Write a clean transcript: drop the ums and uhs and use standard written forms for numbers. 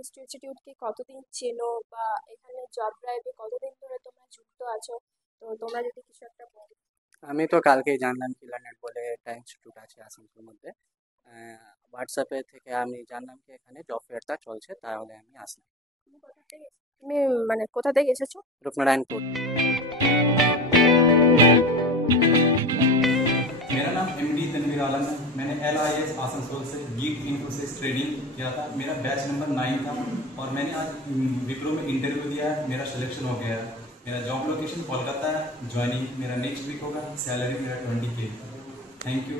ইনস্টিটিউটকে কতদিন চেনো বা এখানে জব ড্রাইভে কতদিন ধরে তোমরা যুক্ত আছো? তো তোমরা যদি কিছু একটা বলো। আমি তো কালকেই জানলাম কিলারনেট বলে একটা ইনস্টিটিউট আছে আসানসোলের মধ্যে। হোয়াটসঅ্যাপে থেকে আমি জানলাম কি এখানে জব ফেয়ারটা চলছে, তাহলে আমি আসলাম। তুমি মানে কোথা থেকে এসেছো? রূপনারায়ণপুর। मेरा नाम एमडी तनवीर आलम है। मैंने LIS आसनसोल से गीट इन्फोसिस ट्रेडिंग किया था। मेरा बैच नंबर 9 था और मैंने आज विप्रो में इंटरव्यू दिया है। मेरा सिलेक्शन हो गया है। मेरा जॉब लोकेशन कोलकाता है। ज्वाइनिंग मेरा नेक्स्ट वीक होगा। सैलरी मेरा 20K। Thank you.